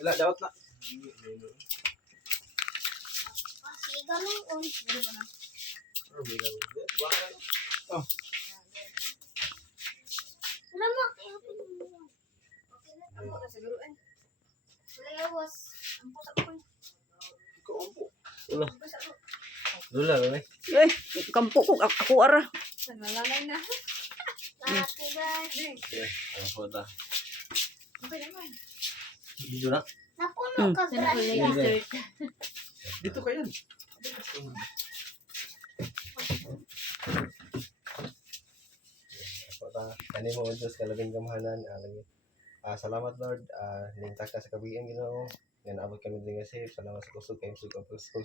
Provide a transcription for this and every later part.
Wala, dapat na. Sige ganun. Dili ba na? Oh. Alam mo, kaya ako yun. Okay na, ako na siguro eh. Wala yawas. Ang pusa ko. Ikaw ang po. Ulo. Pusa ko. Lula, may. Eh, kampo ko ako ara. Nalalay na. Happy birthday. Ang puta. Okay naman. Dito na. Napuno ka grasya. Dito ka yan. Puta. Kani mo, Diyos, kalabing kamahanan. Salamat, Lord. Ningtak ka sa kabiyan, Ginoo. Yan, abot kami din nga safe. Salamat sa kusog kayo sa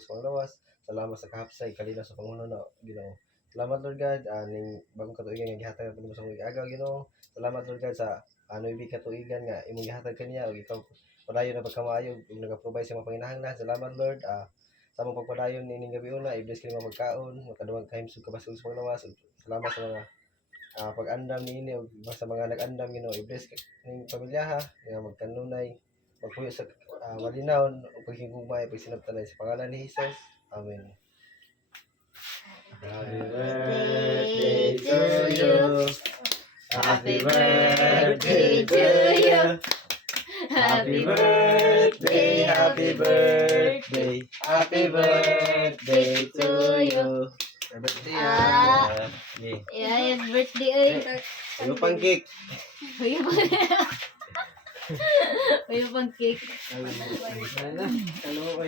pang lawas. Salamat sa kahapsay. Kalina sa panguno na, Ginoo. Salamat, Lord God. Ning bagong katuigan nga gihatag ang sa mong agaw, Ginoo. Salamat, Lord God, sa ibig katuigan nga imong gihatag kaniya o ikaw padayon na pagkamayo ug nagaprovide sa mga panginahanglan. Salamat, Lord. Sa among pagpadayon nining gabi una, i-bless kini mga pagkaon, makaduwang kahimsog kabasog sa panglawas. Salamat sa mga pag-andam niini ug sa mga nag-andam, Ginoo. I-bless ning pamilya ha nga magkanunay, magpuyo sa malinawon ug paghigugmay pagsinabtanay sa pangalan ni Jesus. Amen. Happy birthday to you. Happy birthday to you. Happy birthday, happy birthday, happy birthday to you. Yeah, it's birthday. Ano pang cake? May pang cake. Ano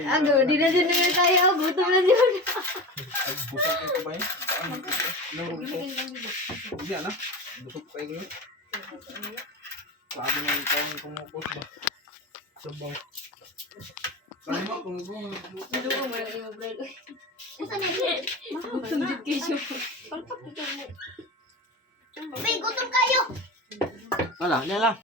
Ano, di na din naman tayo. Gutom na din. busog ko ba yun? Hindi na. Busog pa yun. Sabi ng taong kumupos ba? Sabang. Sabi mo, kumupos. Gutom mo na yung bread. Gutom din kayo. Uy, gutom kayo! Wala, yan lang.